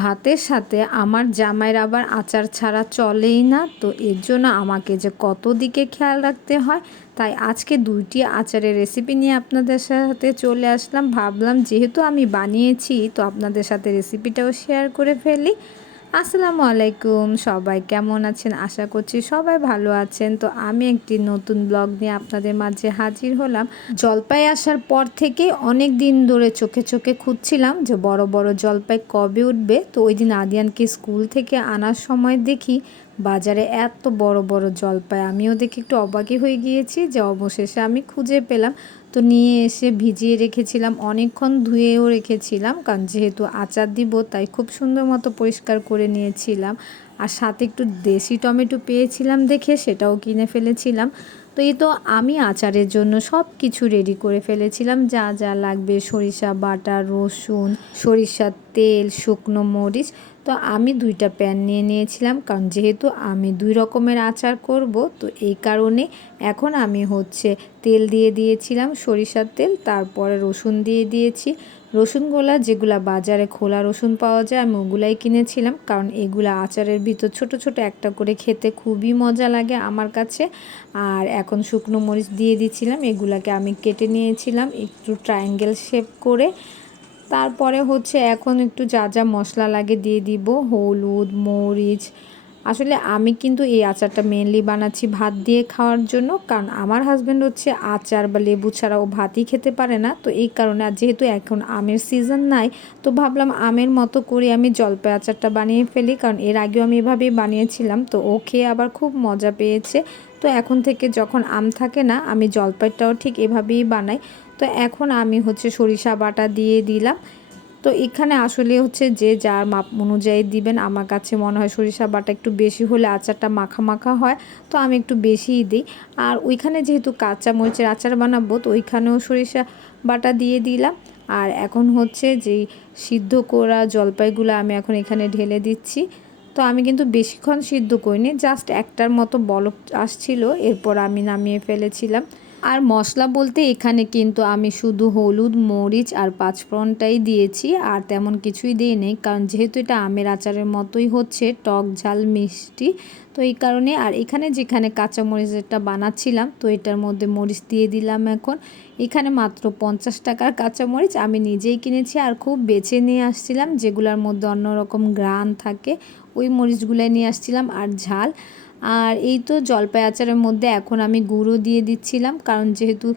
ভাতের সাথে আমার জামাইয়ের আবার আচার ছাড়া চলেই না। তো এর জন্য আমাকে যে কত দিকে খেয়াল রাখতে হয়, তাই আজকে দুইটি আচারের রেসিপি নিয়ে আপনাদের সাথে চলে আসলাম। ভাবলাম যেহেতু আমি বানিয়েছি, তো আপনাদের সাথে রেসিপিটাও শেয়ার করে ফেলি। আসসালামু আলাইকুম। সবাই কেমন আছেন? আশা করছি সবাই ভালো আছেন। তো আমি একটি নতুন ব্লগ নিয়ে আপনাদের মাঝে হাজির হলাম। জলপাই আসার পর থেকে অনেক দিন ধরে চোখে চোখে খুঁজছিলাম যে বড় বড় জলপাই কবে উঠবে। তো ওই দিন আদিয়ানকে স্কুল থেকে আনার সময় দেখি বাজারে এত বড় বড় জলপাই। আমিও দেখি একটু অবাকই হয়ে গিয়েছি যে অবশেষে আমি খুঁজে পেলাম। তো নিয়ে এসে ভিজিয়ে রেখেছিলাম, অনেকক্ষণ ধুয়েও রেখেছিলাম, কারণ যেহেতু আচার দিব, তাই খুব সুন্দর মতো পরিষ্কার করে নিয়েছিলাম। আর সাথে একটু দেশি টমেটো পেয়েছিলাম দেখে, সেটাও কিনে ফেলেছিলাম। তো এই তো আমি আচারের জন্য সব কিছু রেডি করে ফেলেছিলাম। যা যা লাগবে, সরিষা বাটা, রসুন, সরিষার তেল, শুকনো মরিচ। তো আমি দুইটা প্যান নিয়ে নিয়েছিলাম, কারণ যেহেতু আমি দুই রকমের আচার করব, তো এই কারণে এখন আমি হচ্ছে তেল দিয়ে দিয়েছিলাম সরিষার তেল, তারপরে রসুন দিয়ে দিয়েছি। রসুনগুলা যেগুলা বাজারে খোলা রসুন পাওয়া যায়, আমি ওগুলাই কিনেছিলাম, কারণ এগুলা আচারের ভিতর ছোট ছোট একটা করে খেতে খুবই মজা লাগে আমার কাছে। আর এখন শুকনো মরিচ দিয়ে দিচ্ছিলাম এগুলাকে আমি কেটে নিয়েছিলাম, একটু ট্রায়াঙ্গেল শেপ করে। তারপরে হচ্ছে এখন একটু যা যা মশলা লাগে দিয়ে দিব, হলুদ, মরিচ। আসলে আমি কিন্তু এই আচারটা মেনলি বানাচ্ছি ভাত দিয়ে খাওয়ার জন্য, কারণ আমার হাজব্যান্ড হচ্ছে আচার বা লেবু ছাড়া ও ভাতই খেতে পারে না। তো এই কারণে আর যেহেতু এখন আমের সিজন নাই, তো ভাবলাম আমের মতো করে আমি জলপাই আচারটা বানিয়ে ফেলি, কারণ এর আগেও আমি এভাবেই বানিয়েছিলাম। তো ও খেয়ে আবার খুব মজা পেয়েছে। তো এখন থেকে যখন আম থাকে না, আমি জলপাইটাও ঠিক এভাবেই বানাই। তো এখন আমি হচ্ছে সরিষা বাটা দিয়ে দিলাম। তো এখানে আসলে হচ্ছে যে যার মাপ অনুযায়ী দিবেন, আমার কাছে মনে হয় সরিষা বাটা একটু বেশি হলে আচারটা মাখা মাখা হয়, তো আমি একটু বেশিই দিই। আর ওইখানে যেহেতু কাঁচা মরিচের আচার বানাবো, তো ওইখানেও সরিষা বাটা দিয়ে দিলাম। আর এখন হচ্ছে যেই সিদ্ধ করা জলপাইগুলো আমি এখন এখানে ঢেলে দিচ্ছি। তো আমি কিন্তু বেশিক্ষণ সিদ্ধ করিনি জাস্ট একটার মতো বলক আসছিল, এরপর আমি নামিয়ে ফেলেছিলাম। আর মশলা বলতে এখানে কিন্তু আমি শুধু হলুদ, মরিচ আর পাঁচফোড়নটাই দিয়েছি আর তেমন কিছুই দিই নেই। কারণ যেহেতু এটা আমের আচারের মতোই হচ্ছে, টক, ঝাল, মিষ্টি, তো এই কারণে আর এখানে যেখানে কাঁচা মরিচটা বানাচ্ছিলাম, তো এটার মধ্যে মরিচ দিয়ে দিলাম এখন। এখানে মাত্র পঞ্চাশ টাকার কাঁচা মরিচ আমি নিজেই কিনেছি আর খুব বেছে নিয়ে আসছিলাম, যেগুলোর মধ্যে অন্যরকম গ্রান থাকে, ওই মরিচগুলাই নিয়ে আসছিলাম। আর ঝাল আর এই তো জলপাই আচারের মধ্যে এখন আমি গুঁড়ো দিয়ে দিচ্ছিলাম, কারণ যেহেতু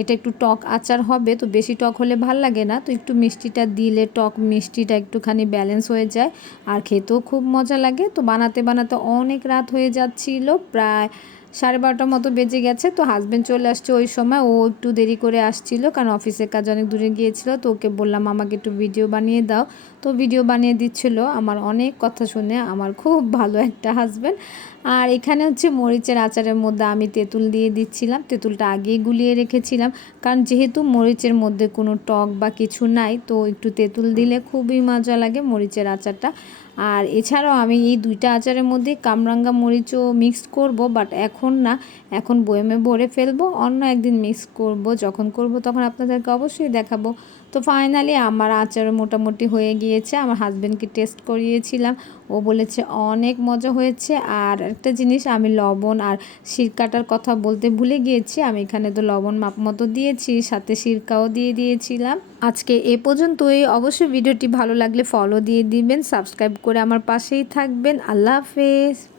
এটা একটু টক আচার হবে, তো বেশি টক হলে ভালো লাগে না। তো একটু মিষ্টিটা দিলে টক মিষ্টিটা একটুখানি ব্যালেন্স হয়ে যায় আর খেতেও খুব মজা লাগে। তো বানাতে বানাতে অনেক রাত হয়ে যাচ্ছিল, প্রায় সাড়ে বারোটার মতো বেজে গেছে। তো হাজব্যান্ড চলে আসছে ওই সময়, ও একটু দেরি করে আসছিল, কারণ অফিসের কাজ অনেক দূরে গিয়েছিল। তো ওকে বললাম, আমাকে একটু ভিডিও বানিয়ে দাও। তো ভিডিও বানিয়ে দিচ্ছিল। আমার অনেক কথা শুনে আমার খুব ভালো একটা হাজব্যান্ড আর এখানে হচ্ছে মরিচের আচারের মধ্যে আমি তেঁতুল দিয়ে দিচ্ছিলাম। তেঁতুলটা আগেই গুলিয়ে রেখেছিলাম। কারণ যেহেতু মরিচের মধ্যে কোনো টক বা কিছু নাই, তো একটু তেঁতুল দিলে খুবই মজা লাগে মরিচের আচারটা। আর এছাড়াও আমি এই দুইটা আচারের মধ্যে কামরাঙ্গা মরিচও মিক্স করব বাট এখন না, এখন বয়েমে ভরে ফেলব। অন্য একদিন মিক্স করব, যখন করব তখন আপনাদেরকে অবশ্যই দেখাবো। তো ফাইনালি আমার আচার মোটামুটি হয়ে গিয়েছে, আমার হাজব্যান্ডকে টেস্ট করিয়েছিলাম। ও বলেছে, অনেক মজা হয়েছে। আর একটা জিনিস, আমি লবণ আর সিরকাটার কথা বলতে ভুলে গিয়েছি। আমি এখানে তো লবণ মাপ মতো দিয়েছি, সাথে সিরকাও দিয়ে দিয়েছিলাম। আজকে এ পর্যন্তই। অবশ্যই ভিডিওটি ভালো লাগলে ফলো দিয়ে দিবেন সাবস্ক্রাইব করে আমার পাশেই থাকবেন। আল্লাহ হাফেজ।